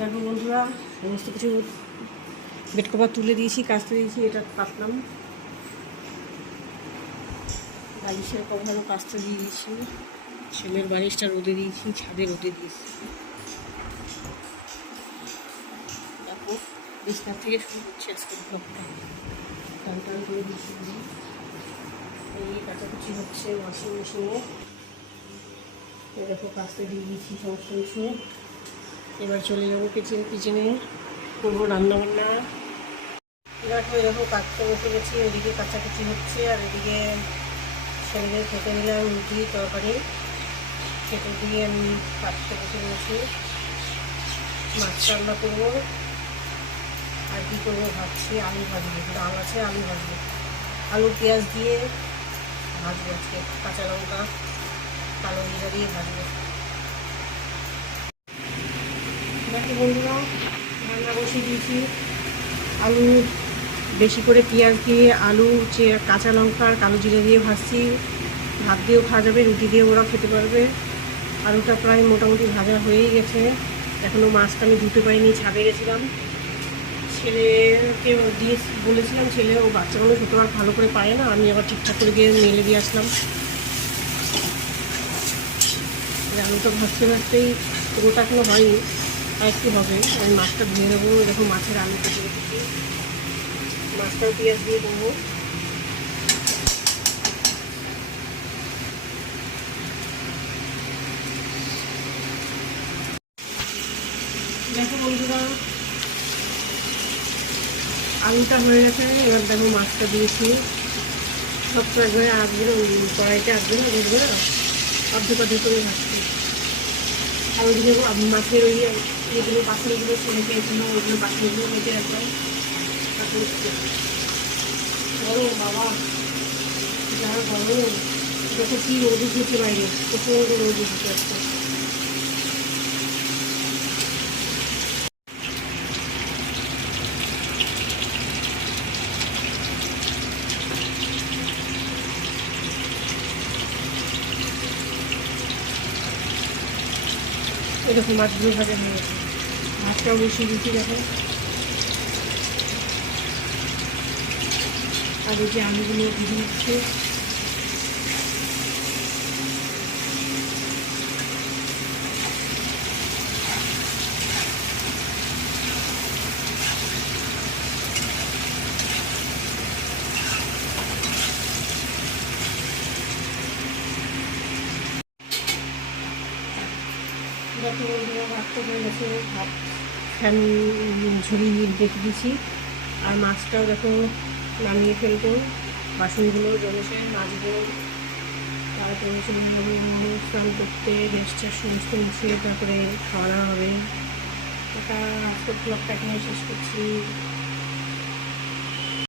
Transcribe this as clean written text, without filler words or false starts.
দেখো বন্ধুরা, সমস্ত কিছু বেড কভার তুলে দিয়েছি, কাচতে দিয়েছি। এটা কাটলাম, বালিশের কভারও কাচতে দিয়ে দিয়েছি। ছেলের বালিশটা রোদে দিয়েছি, ছাদে রোদে দিয়েছি। দেখো, বিছনার থেকে শুরু করছি আজকে ব্লগটা। টান টান করে দিয়েছি। এই কাচাকুচি হচ্ছে ওয়াশিং মেশিনে। দেখো, কাচতে দিয়ে দিয়েছি সমস্ত কিছু। এবার চলে যাবো কিচেনে, করবো রান্নাবান্না। দেখো কাটতে বসে গেছি। ওদিকে কাচাকুচি হচ্ছে আর এদিকে ছেলেদের খেতে দিলাম রুটি তরকারি। খেতে দিয়ে আমি কাটতে বসে গেছি। মাছ রান্না করবো আর কী করবো ভাবছি, আলু ভাজবো। ডাল আছে, আলু ভাজবো। আলু পেঁয়াজ দিয়ে ভাজবো আজকে, কাঁচা লঙ্কা কালো জিরা দিয়ে ভাজবো। দেখো বন্ধুরা, রান্না বসিয়ে দিয়েছি। আলু বেশি করে পেঁয়াজ দিয়ে, আলু কাঁচা লঙ্কা আর কালো জিরা দিয়ে ভাজছি। ভাত দিয়েও খাওয়া যাবে, রুটি দিয়ে ওরা খেতে পারবে। আলুটা প্রায় মোটামুটি ভাজা হয়েই গেছে। এখনও মাছটা আমি ধুতে পারিনি, ছাদে গেছিলাম। ছেলেকে দিয়ে বলেছিলাম, ছেলে ও বাচ্চা মানুষ হতে আর ভালো করে পারে না। আমি আবার ঠিকঠাক করে গিয়ে মেলে দিয়ে আসলাম। আলুটা ভাজতে ভাজতেই পুরোটা এখনো হয়নি, আর একটু হবে। আমি মাছটা ধুয়ে নেবো। এরকম মাছের আলু কেটে রেখেছি, মাছটাও পেঁয়াজ দিয়ে দেবো। দেখো বন্ধুরা, আলুটা হয়ে গেছে। এবার দেখো মাছটা দিয়েছি। সব তো একবারে আসবে না, কড়াইতে আসবে না, বুঝবে না, অর্ধেক অর্ধেক করে ভাজছি। আর ওইদিকে মাছের ওই এগুলো পাথরগুলো ছেলে পেয়েছিল, ওইগুলো পাথরগুলো মেটে একবার গরম। বাবা যারা গরম, দেখো কি রোদ উঠেছে বাইরে, প্রচণ্ড রোদ উঠেছে একটা। এরকম মাছগুলো ভাজা হয়ে গেছে। ভাতটাও বসিয়ে দিচ্ছি দেখো। আর এই যে আলুগুলো ভেজে নিচ্ছে। দেখো বন্ধুরা, ভাত তো হয়ে গেছে। ভাত ফ্যান ঝরিয়ে রেখে দিয়েছি। আর মাছটাও দেখো নামিয়ে ফেলবো। বাসনগুলো জমেছে, মাজবো। তারপরে স্নান করতে, গ্যাসটা সমস্ত মুছে তারপরে খাওয়া দাওয়া হবে। এটা আজকের ব্লগটা এখানে শেষ করছি।